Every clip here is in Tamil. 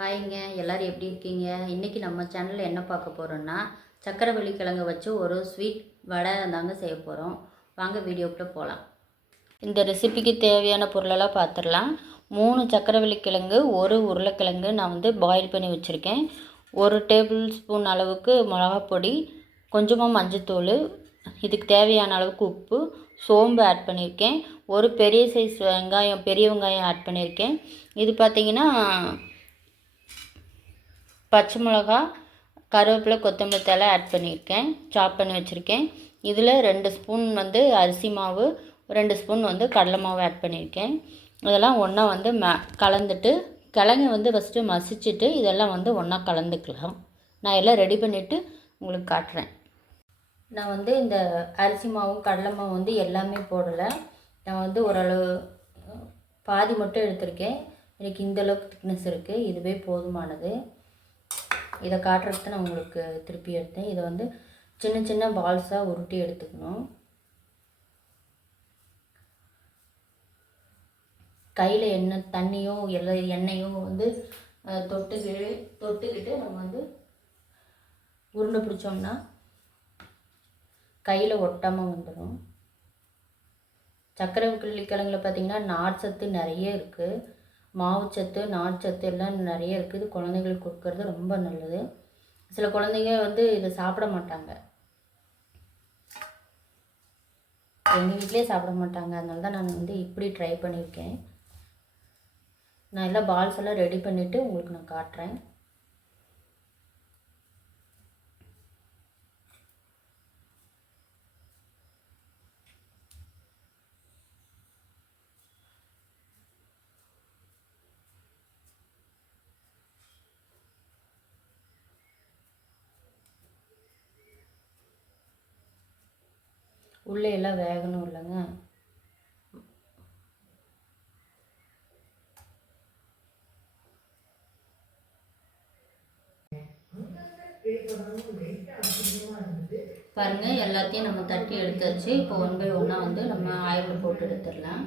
ஹாய்ங்க, எல்லோரும் எப்படி இருக்கீங்க? இன்றைக்கி நம்ம சேனலில் என்ன பார்க்க போகிறோன்னா, சக்கரவள்ளி கிழங்கு வச்சு ஒரு ஸ்வீட் வடை தாங்க செய்ய போகிறோம். வாங்க வீடியோக்குள்ளே போகலாம். இந்த ரெசிபிக்கு தேவையான பொருளெல்லாம் பார்த்துடலாம். 3 சக்கரவள்ளி கிழங்கு, 1 உருளைக்கிழங்கு நான் பாயில் பண்ணி வச்சுருக்கேன். 1 டேபிள் ஸ்பூன் அளவுக்கு மிளகாப்பொடி, கொஞ்சமாக மஞ்சத்தூள், இதுக்கு தேவையான அளவுக்கு உப்பு, சோம்பு ஆட் பண்ணியிருக்கேன். ஒரு பெரிய சைஸ் வெங்காயம், பெரிய வெங்காயம் ஆட் பண்ணியிருக்கேன். இது பார்த்திங்கன்னா பச்சை மிளகா, கருவேப்பிலை, கொத்தமல்லி தழை ஆட் பண்ணியிருக்கேன். சாப் பண்ணி வச்சுருக்கேன். இதில் 2 ஸ்பூன் அரிசி மாவு, 2 ஸ்பூன் கடலை மாவு ஆட் பண்ணியிருக்கேன். இதெல்லாம் ஒன்றா கலந்துட்டு கிழங்கு ஃபஸ்ட்டு மசிச்சுட்டு இதெல்லாம் ஒன்றா கலந்துக்கலாம். நான் எல்லாம் ரெடி பண்ணிவிட்டு உங்களுக்கு காட்டுறேன். நான் இந்த அரிசி மாவும் கடலை மாவு எல்லாமே போடலை. நான் ஓரளவு பாதி மட்டும் எடுத்திருக்கேன். எனக்கு இந்தளவுக்கு திக்னஸ் இருக்குது. இதுவே போதுமானது. இதை காட்டுறதுக்கு நான் உங்களுக்கு திருப்பி எடுத்தேன். இதை சின்ன சின்ன பால்ஸாக உருட்டி எடுத்துக்கணும். கையில் தண்ணியோ எண்ணெயோ தொட்டுக்கிட்டு நம்ம உருண்டை பிடிச்சோம்னா கையில் ஒட்டாமல் வந்துடும். சக்கரவள்ளி கிழங்குல பார்த்திங்கன்னா நார்ச்சத்து நிறைய இருக்குது. மாவுச்சத்து, நார்ச்சத்து எல்லாம் நிறைய இருக்குது. குழந்தைங்களுக்கு கொடுக்கறது ரொம்ப நல்லது. சில குழந்தைங்க இதை சாப்பிட மாட்டாங்க. எங்கள் வீட்டிலே சாப்பிட மாட்டாங்க. அதனால தான் நான் இப்படி ட்ரை பண்ணியிருக்கேன். நான் எல்லாம் பால்ஸ் எல்லாம் ரெடி பண்ணிவிட்டு உங்களுக்கு நான் காட்டுறேன். உள்ளே எல்லாம் வேகணும் இல்லைங்க. பாருங்க, எல்லாத்தையும் நம்ம தட்டி எடுத்தாச்சு. இப்போ 1 by 1 நம்ம ஆயிலில் போட்டு எடுத்துடலாம்.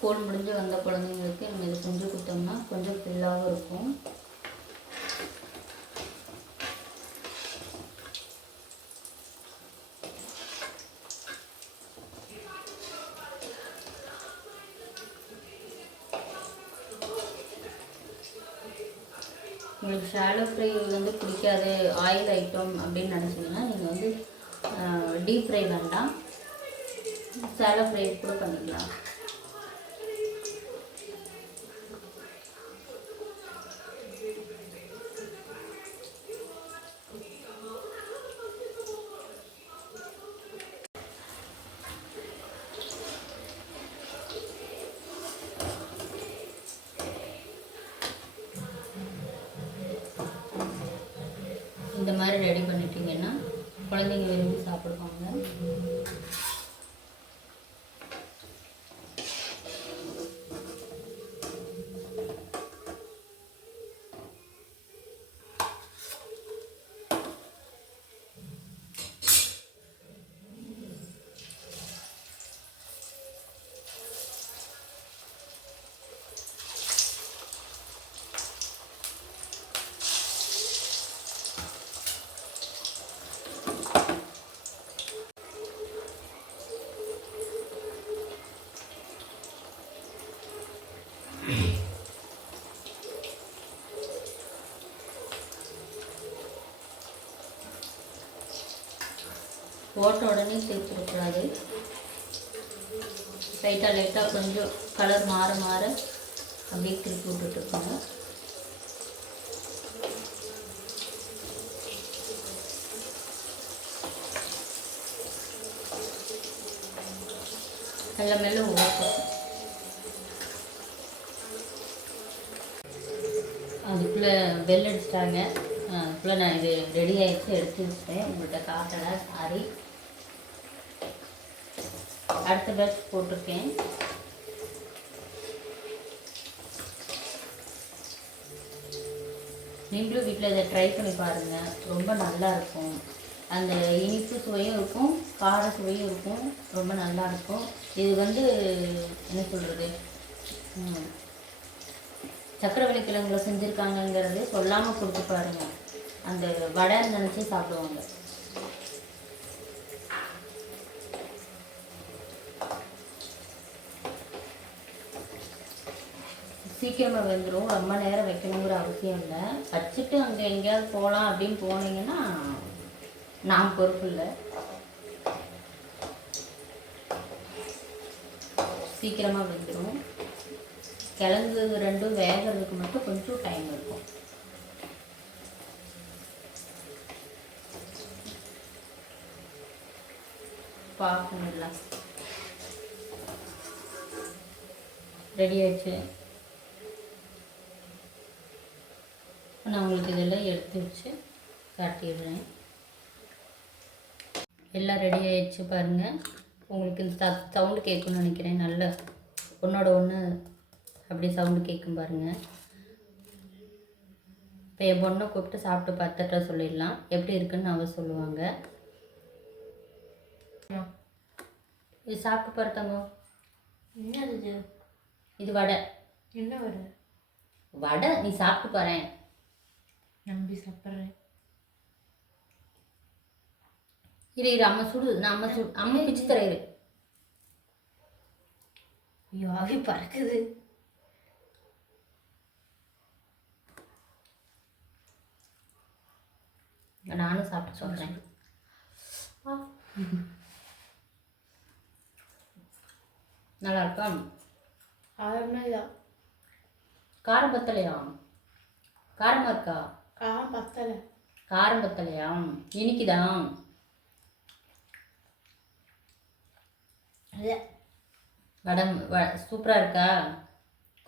ஸ்கூல் முடிஞ்சு வந்த குழந்தைங்களுக்கு நம்ம இதை செஞ்சு கொடுத்தோம்னா கொஞ்சம் ஃபில்லாகவும் இருக்கும். உங்களுக்கு ஷாலோ ஃப்ரை பிடிக்காது, ஆயில் ஐட்டம் அப்படின்னு நினச்சிங்கன்னா நீங்கள் டீப் ஃப்ரை வேண்டாம், ஷாலோ ஃப்ரை கூட பண்ணிக்கலாம். இந்த மாதிரி ரெடி பண்ணிட்டீங்கன்னா குழந்தைங்க விரும்பி சாப்பிடுவாங்க. போட்ட உடனே சேர்த்துக்கூடாது. லைட்டாக கொஞ்சம் கலர் மாற அப்படியே திருப்பி விட்டுட்டுருக்கோங்க. மெல்ல ஓட்டும். அதுக்குள்ளே பெல் அடிச்சிட்டாங்க. அதுக்குள்ளே நான் இது ரெடி ஆகிடுச்சு எடுத்து வச்சுட்டேன். உங்கள்கிட்ட காட்டலை, சாரி. அடுத்த பேட்ச் போட்டிருக்கேன். நீங்களும் வீட்டில் இதை ட்ரை பண்ணி பாருங்கள், ரொம்ப நல்லாயிருக்கும். அந்த இனிப்பு சுவையும் இருக்கும், கார சுவையும் இருக்கும், ரொம்ப நல்லாயிருக்கும். இது வந்து என்ன சொல்கிறது, சக்கரவள்ளி கிழங்குல செஞ்சுருக்காங்கங்கிறது சொல்லாமல் கொடுத்து பாருங்கள், அந்த வடை நினச்சி சாப்பிடுவாங்க. சீக்கிரமாக வெந்துடும், ரொம்ப நேரம் வைக்கணுங்கிற அவசியம் இல்லை. வச்சுட்டு அங்கே எங்கேயாவது போகலாம் அப்படின்னு போனீங்கன்னா நான் பொறுப்பு இல்லை. சீக்கிரமாக வெந்துடும். கிழங்கு ரெண்டும் வேகிறதுக்கு மட்டும் கொஞ்சம் டைம் இருக்கும். பார்க்கணும்ல, ரெடி ஆயிடுச்சு. நான் உங்களுக்கு இதெல்லாம் எடுத்து வச்சு காட்டிடுறேன். எல்லாம் ரெடி ஆகிடுச்சு பாருங்கள். உங்களுக்கு இந்த சவுண்டு கேட்குன்னு நினைக்கிறேன். நல்ல ஒன்றோட ஒன்று அப்படி சவுண்டு கேட்கும் பாருங்கள். இப்போ என் பொண்ணை கூப்பிட்டு சாப்பிட்டு பார்த்துட்டா சொல்லிடலாம், எப்படி இருக்குன்னு அவ சொல்லுவாங்க. இது சாப்பிட்டு பார்த்தங்க. என்ன இது வடை. என்ன வடை? வடை. நீ சாப்பிட்டு பாரு. நம்பி சாப்பிட்றேன். இரு அம்மா சுடு, நான் அம்மா பிச்சு தரேன். ஐயோ ஆவி பறக்குது. நானும் சாப்பிட்டு சொல்கிறேன். நல்லா இருக்கா? காரம் பத்தலையா? காரமாக இருக்கா? காரம் பத்தலையா? இனிக்குதா? வடம் சூப்பராக இருக்கா?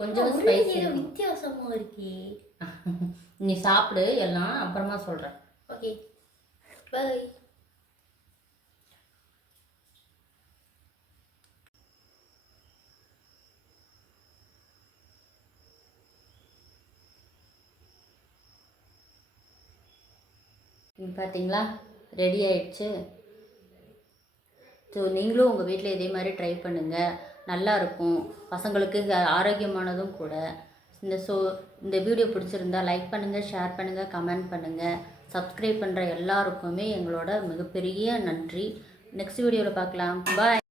கொஞ்சம் ஸ்பைசி வித்தியாசமாக இருக்கே. நீ சாப்பிடு, எல்லாம் அப்புறமா சொல்கிறேன். Okay, bye. பார்த்தீங்களா, ரெடி ஆயிடுச்சு. ஸோ நீங்களும் உங்கள் வீட்டில் இதே மாதிரி ட்ரை பண்ணுங்கள், நல்லாயிருக்கும். பசங்களுக்கு ஆரோக்கியமானதும் கூட. இந்த வீடியோ பிடிச்சிருந்தா லைக் பண்ணுங்கள், ஷேர் பண்ணுங்கள், கமெண்ட் பண்ணுங்கள். சப்ஸ்கிரைப் பண்ணுற எல்லாருக்குமே எங்களோட மிகப்பெரிய நன்றி. நெக்ஸ்ட் வீடியோவில் பார்க்கலாம். பாய்.